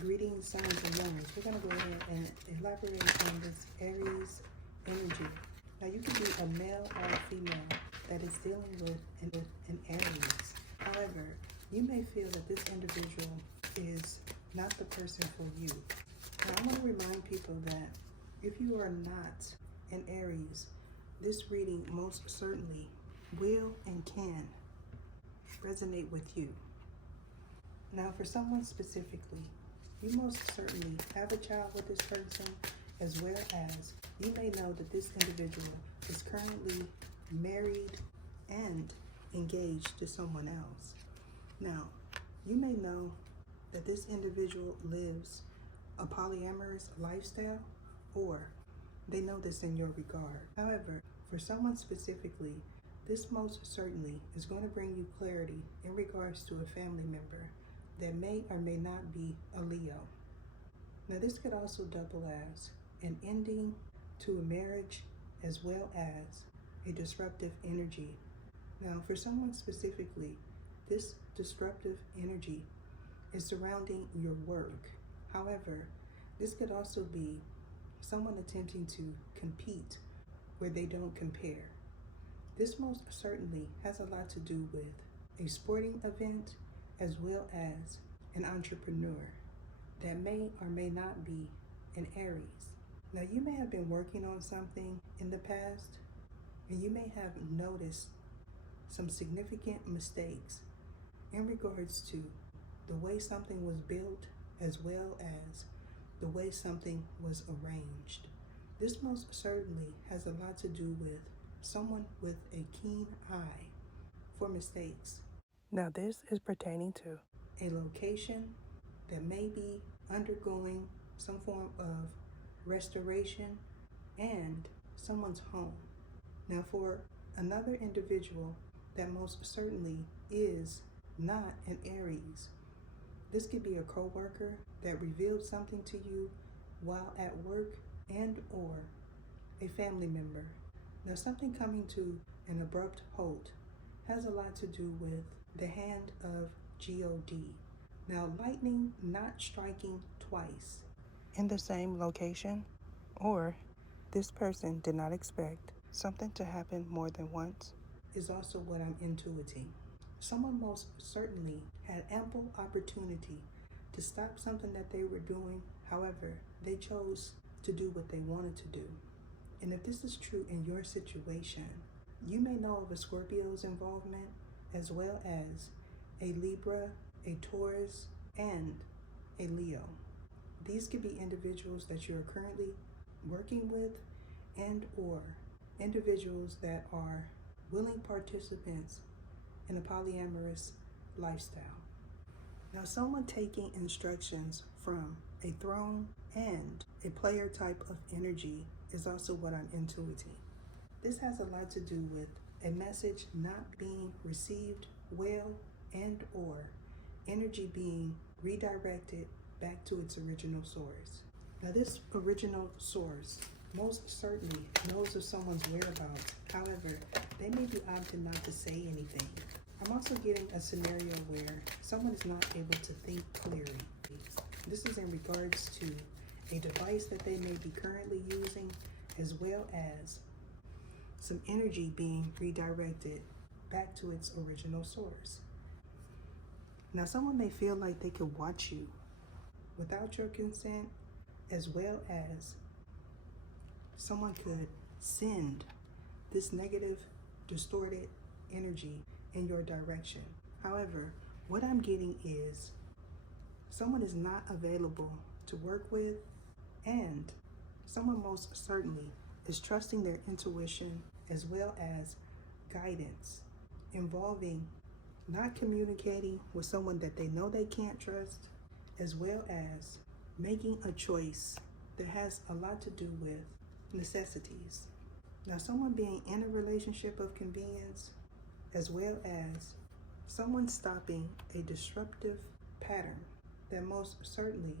Greetings, signs and warnings. We're going to go ahead and elaborate on this Aries energy. Now, you can be a male or a female that is dealing with an Aries. However, you may feel that this individual is not the person for you. Now, I want to remind people that if you are not an Aries, this reading most certainly will and can resonate with you. Now, for someone specifically, you most certainly have a child with this person, as well as you may know that this individual is currently married and engaged to someone else. Now, you may know that this individual lives a polyamorous lifestyle, or they know this in your regard. However, for someone specifically, this most certainly is going to bring you clarity in regards to a family member that may or may not be a Leo. Now, this could also double as an ending to a marriage, as well as a disruptive energy. Now, for someone specifically, this disruptive energy is surrounding your work. However, this could also be someone attempting to compete where they don't compare. This most certainly has a lot to do with a sporting event, as well as an entrepreneur that may or may not be an Aries. Now, you may have been working on something in the past, and you may have noticed some significant mistakes in regards to the way something was built, as well as the way something was arranged. This most certainly has a lot to do with someone with a keen eye for mistakes. Now, this is pertaining to a location that may be undergoing some form of restoration and someone's home. Now, for another individual that most certainly is not an Aries, this could be a coworker that revealed something to you while at work, and or a family member. Now, something coming to an abrupt halt has a lot to do with the hand of God. Now, lightning not striking twice in the same location, or this person did not expect something to happen more than once, is also what I'm intuiting. Someone most certainly had ample opportunity to stop something that they were doing. However, they chose to do what they wanted to do. And if this is true in your situation, you may know of a Scorpio's involvement, as well as a Libra, a Taurus, and a Leo. These could be individuals that you're currently working with, and or individuals that are willing participants in a polyamorous lifestyle. Now, someone taking instructions from a throne and a player type of energy is also what I'm intuiting. This has a lot to do with a message not being received well, and or energy being redirected back to its original source. Now, this original source most certainly knows of someone's whereabouts. However, they may be opting not to say anything. I'm also getting a scenario where someone is not able to think clearly. This is in regards to a device that they may be currently using, as well as some energy being redirected back to its original source. Now, someone may feel like they could watch you without your consent, as well as someone could send this negative, distorted energy in your direction. However, what I'm getting is someone is not available to work with, and someone most certainly is trusting their intuition, as well as guidance, involving not communicating with someone that they know they can't trust, as well as making a choice that has a lot to do with necessities. Now, someone being in a relationship of convenience, as well as someone stopping a disruptive pattern that most certainly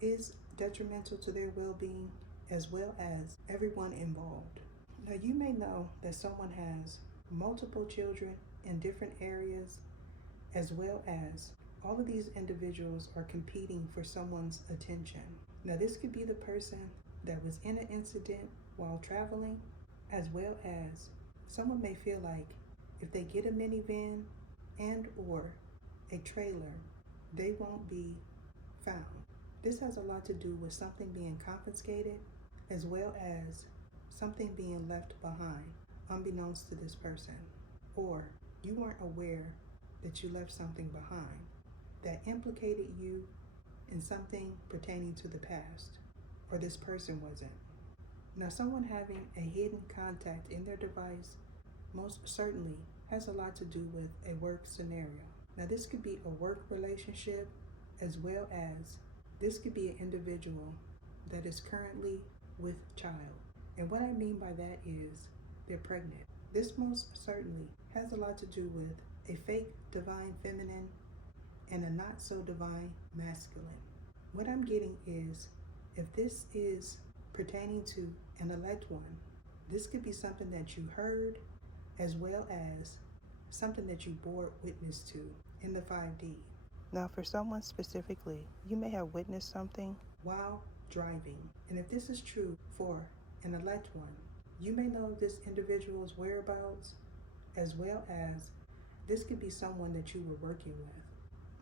is detrimental to their well-being, as well as everyone involved. Now, you may know that someone has multiple children in different areas, as well as all of these individuals are competing for someone's attention. Now, this could be the person that was in an incident while traveling, as well as someone may feel like if they get a minivan and or a trailer, they won't be found. This has a lot to do with something being confiscated, as well as something being left behind, unbeknownst to this person, or you weren't aware that you left something behind that implicated you in something pertaining to the past, or this person wasn't. Now, someone having a hidden contact in their device most certainly has a lot to do with a work scenario. Now, this could be a work relationship, as well as this could be an individual that is currently with child. And what I mean by that is they're pregnant. This most certainly has a lot to do with a fake divine feminine and a not so divine masculine. What I'm getting is, if this is pertaining to an elect one, this could be something that you heard, as well as something that you bore witness to in the 5D. Now, for someone specifically, you may have witnessed something while driving. And if this is true for an elect one, you may know this individual's whereabouts, as well as this could be someone that you were working with.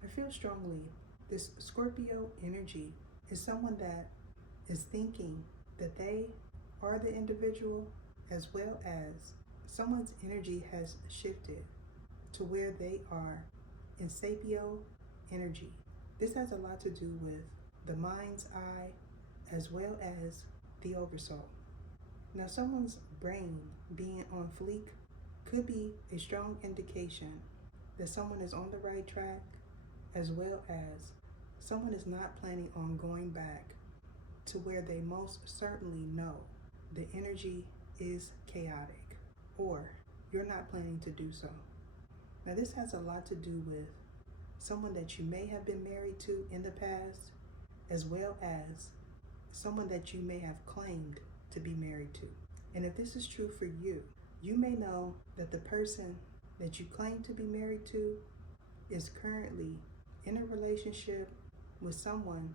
I feel strongly this Scorpio energy is someone that is thinking that they are the individual, as well as someone's energy has shifted to where they are in Sapio energy. This has a lot to do with the mind's eye, as well as the oversoul. Now, someone's brain being on fleek could be a strong indication that someone is on the right track, as well as someone is not planning on going back to where they most certainly know the energy is chaotic, or you're not planning to do so. Now, this has a lot to do with someone that you may have been married to in the past, as well as someone that you may have claimed to be married to. And if this is true for you, you may know that the person that you claim to be married to is currently in a relationship with someone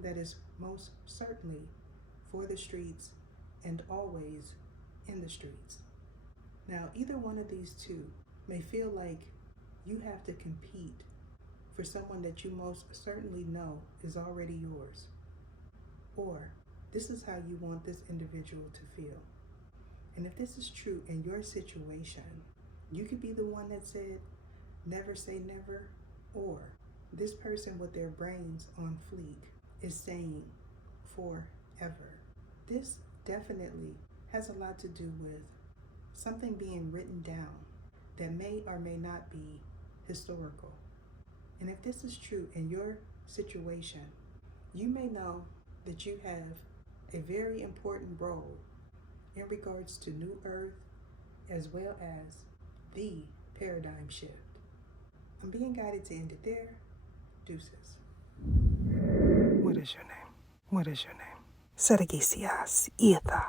that is most certainly for the streets and always in the streets. Now, either one of these two may feel like you have to compete for someone that you most certainly know is already yours, or this is how you want this individual to feel. And if this is true in your situation, you could be the one that said, never say never, or this person with their brains on fleek is saying forever. This definitely has a lot to do with something being written down that may or may not be historical. And if this is true in your situation, you may know that you have a very important role in regards to New Earth, as well as the paradigm shift. I'm being guided to end it there. Deuces. What is your name? What is your name? Sergisias Etha.